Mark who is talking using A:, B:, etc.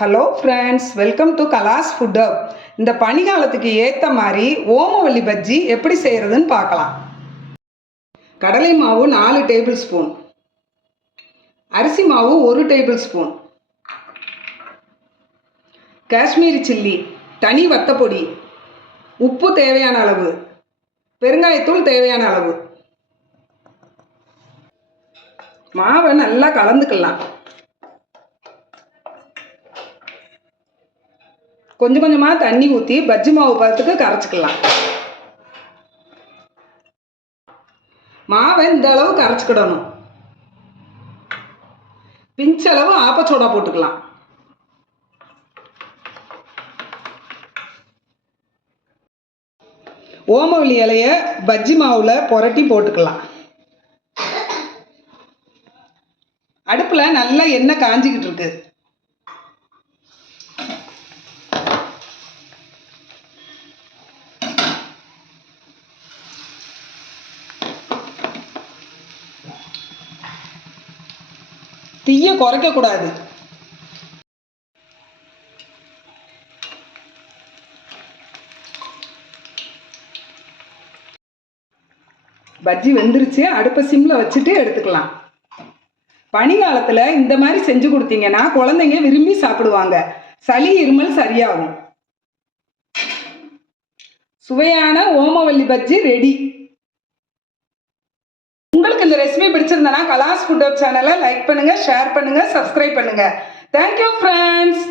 A: Hello friends welcome to Kala's food hub இந்த பனிகாலத்துக்கு ஏற்ற மாதிரி ஓமவல்லி பஜ்ஜி எப்படி செய்கிறதுன்னு பார்க்கலாம். கடலை மாவு நாலு டேபிள் ஸ்பூன் அரிசி மாவு ஒரு டேபிள் ஸ்பூன் காஷ்மீரி சில்லி தனி வத்தப்பொடி. உப்பு தேவையான அளவு. பெருங்காயத்தூள் தேவையான அளவு. மாவை நல்லா கலந்துக்கலாம். கொஞ்சம் கொஞ்சமாக தண்ணி ஊற்றி பஜ்ஜி மாவு பதத்துக்கு கரைச்சிக்கலாம். மாவை இந்த அளவு கரைச்சிக்கிடணும். பிஞ்சளவு ஆப்பச்சோடா போட்டுக்கலாம். ஓமவல்லி இலைய பஜ்ஜி மாவில் புரட்டி போட்டுக்கலாம். அடுப்பில் நல்லா எண்ணெய் காஞ்சிக்கிட்டு இருக்கு. தீயை குறைக்க கூடாது. பஜ்ஜி வெந்துருச்சு அடுப்பை சிம்மில் வச்சுட்டு எடுத்துக்கலாம். பனிகாலத்தில் இந்த மாதிரி செஞ்சு கொடுத்தீங்கன்னா குழந்தைங்க விரும்பி சாப்பிடுவாங்க. சளி இருமல் சரியாகும். சுவையான ஓமவல்லி பஜ்ஜி ரெடி உங்களுக்கு இந்த ரெசிபி பிடிச்சிருந்தனா கலாஸ் ஃபுட் சேனலை லைக் பண்ணுங்க ஷேர் பண்ணுங்க சப்ஸ்கிரைப் பண்ணுங்க. Thank you friends